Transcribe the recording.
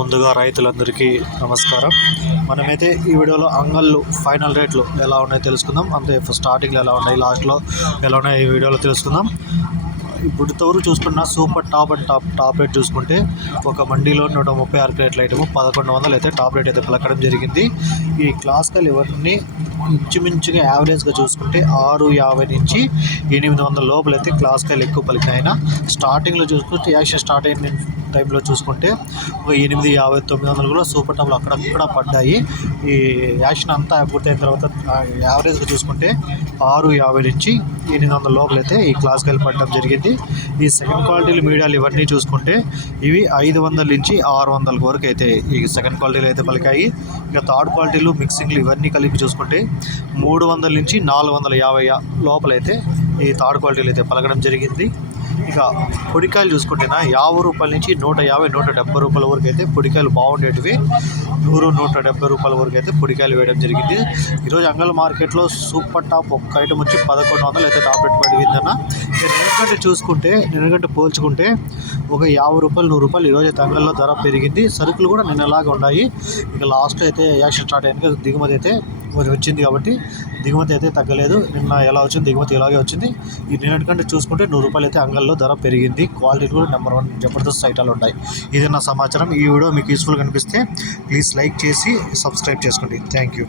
ముందుగా రైతులందరికీ నమస్కారం. మనమైతే ఈ వీడియోలో అంగళ్ళు ఫైనల్ రేట్లు ఎలా ఉన్నాయో తెలుసుకుందాం. అంతే స్టార్టింగ్లో ఎలా ఉన్నాయి లాస్ట్లో ఎలా ఉన్నాయో ఈ వీడియోలో తెలుసుకుందాం. ఇప్పుడు తోరు చూసుకున్న super top and top top rate చూసుకుంటే ఒక మండీలో నూట ముప్పై ఆరు ప్లేట్ల ఐటమ్ పదకొండు వందలు అయితే టాప్ రేట్ అయితే పలకడం జరిగింది. ఈ క్లాస్కల్ ఇవన్నీ ఇంచుమించుగా యావరేజ్గా చూసుకుంటే ఆరు యాభై నుంచి ఎనిమిది వందల లోపల అయితే క్లాసికల్ ఎక్కువ పలికినాయన. స్టార్టింగ్లో చూసుకుంటే యాక్షన్ స్టార్ట్ అయిన టైంలో చూసుకుంటే ఒక ఎనిమిది యాభై తొమ్మిది వందలు కూడా సూపర్ టాప్లు అక్కడక్కడ పడ్డాయి. ఈ యాక్షన్ అంతా పూర్తయిన తర్వాత యావరేజ్గా చూసుకుంటే ఆరు యాభై నుంచి ఎనిమిది వందల లోపల అయితే ఈ క్లాస్కి పడడం జరిగింది. ఈ సెకండ్ క్వాలిటీలు మీడియాలు ఇవన్నీ చూసుకుంటే ఇవి ఐదు వందల నుంచి ఆరు వందల వరకు అయితే ఈ సెకండ్ క్వాలిటీలు అయితే పలికాయి. ఇక థర్డ్ క్వాలిటీలు మిక్సింగ్లు ఇవన్నీ కలిపి చూసుకుంటే మూడు వందల నుంచి నాలుగు వందల యాభై లోపలైతే ఈ థర్డ్ క్వాలిటీలు అయితే పలకడం జరిగింది. ఇక పొడికాయలు చూసుకుంటేనా యాభై రూపాయల నుంచి నూట యాభై నూట డెబ్బై రూపాయల వరకు అయితే పొడికాయలు బాగుండేటివి. నూరు నూట డెబ్బై రూపాయల వరకు అయితే పొడికాయలు వేయడం జరిగింది. ఈరోజు అంగళ మార్కెట్లో సూపర్ టాప్ ఒక్క ఐటమ్ వచ్చి పదకొండు వందలు అయితే టాప్ రేట్ పడిగిందన్న ఇక చూసుకుంటే నిన్నకంటే పోల్చుకుంటే ఒక యాభై రూపాయలు నూరు రూపాయలు ఈరోజు అయితే అంగళ్ళలో ధర పెరిగింది. సరుకులు కూడా నిన్నలాగా ఉన్నాయి. ఇక లాస్ట్ అయితే యాక్షన్ స్టార్ట్ అయ్యాక దిగుమతి అయితే వచ్చింది కాబట్టి దిగుమతి అయితే తగ్గలేదు. నిన్న ఎలా వచ్చింది? దిగుమతి ఇలాగే వచ్చింది. ఈ నిన్నటికంటే చూసుకుంటే నూరు రూపాయలు అయితే అంగల్లో ధర పెరిగింది. క్వాలిటీ కూడా నెంబర్ వన్ జబర్దస్త్ ఐటాలు ఉంటాయి ఇది నా సమాచారం. ఈ వీడియో మీకు యూస్ఫుల్ కనిపిస్తే ప్లీజ్ లైక్ చేసి సబ్స్క్రైబ్ చేసుకోండి. Thank you.